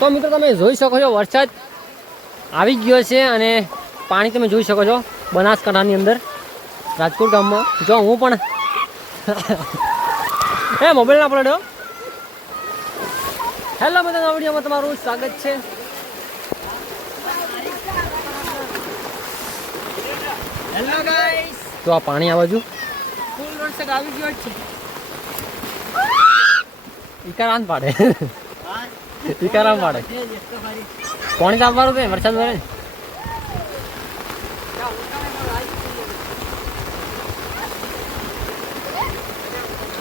તો મિત્રો તમે જોઈ શકો છો વરસાદ આવી ગયો છે અને પાણી તમે જોઈ શકો છો બનાસકાંઠાની અંદર રાજકોટ ગામમાં. જો હું પણ એ મોબાઈલ ના પડ્યો. હેલો બધા, વિડીયોમાં તમારું સ્વાગત છે. હેલો ગાઈસ, તો આ પાણી આ બાજુ ફૂલ વરસાદ આવી ગયો છે. ઈકારાન પાડે ઈકારાન પાડે પાણી તો આવવાનું છે વરસાદ વરે.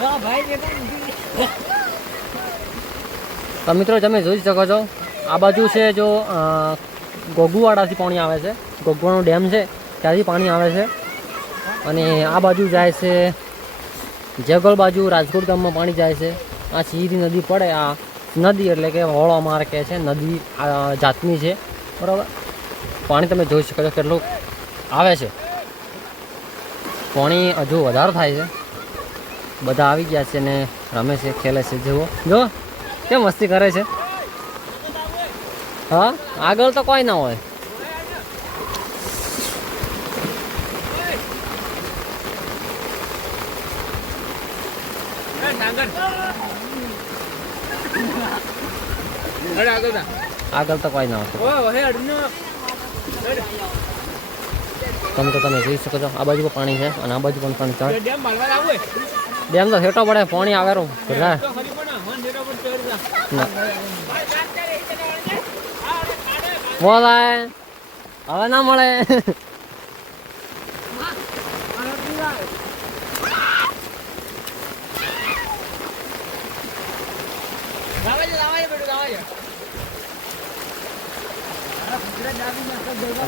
હા ભાઈ, તો મિત્રો તમે જોઈ શકો છો આ બાજુ છે જો ગોગુવાડાથી પાણી આવે છે. ગોગુવાનો ડેમ છે ત્યાંથી પાણી આવે છે અને આ બાજુ જાય છે જેગોલ બાજુ રાજકોટ ગામમાં પાણી જાય છે. આ સીધી નદી પડે. આ નદી એટલે કે હોળો અમારે કહે છે, નદી જાતની છે બરાબર. પાણી તમે જોઈ શકો છો કેટલું આવે છે. પાણી હજુ વધારે થાય છે. બધા આવી ગયા છે ને રમે છે, ખેલે છે. જુઓ જો કેમ મસ્તી કરે છે. હા, આગળ તો કોઈ ના હોય. આગળ તો કોઈ ના હોય. તમે તો તમે જોઈ શકો છો આ બાજુ પણ પાણી છે અને આ બાજુ પણ પાણી ચડે. ડેમ તો હેઠો પડે, પાણી આવેલું બોલાય હવે ના મળે.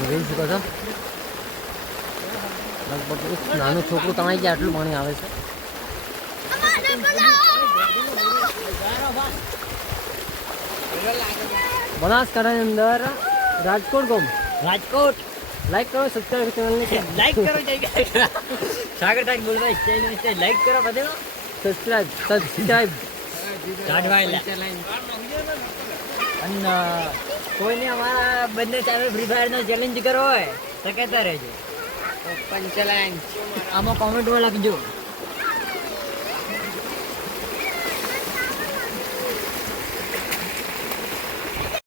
જોઈ શકો છો લગભગ નાનું છોકરું તણાઈ ગયા આટલું પાણી આવે છે. બનાસકાંઠાની અંદર રાજકોટ ગામ. રાજકોટ લાઈક કરો, સબસ્ક્રાઇબ ચેનલને લાઈક કરો. સાગર તાજ બોલવા સ્ટાઈલ લાઈક કરો, બધે સબસ્ક્રાઇબ અને કોઈને અમારા બંને ચાલે ફ્રી ફાયર નો ચેલેન્જ કરવો હોય તો કહેતા રહેજો. આમાં કોમેન્ટમાં લખજો.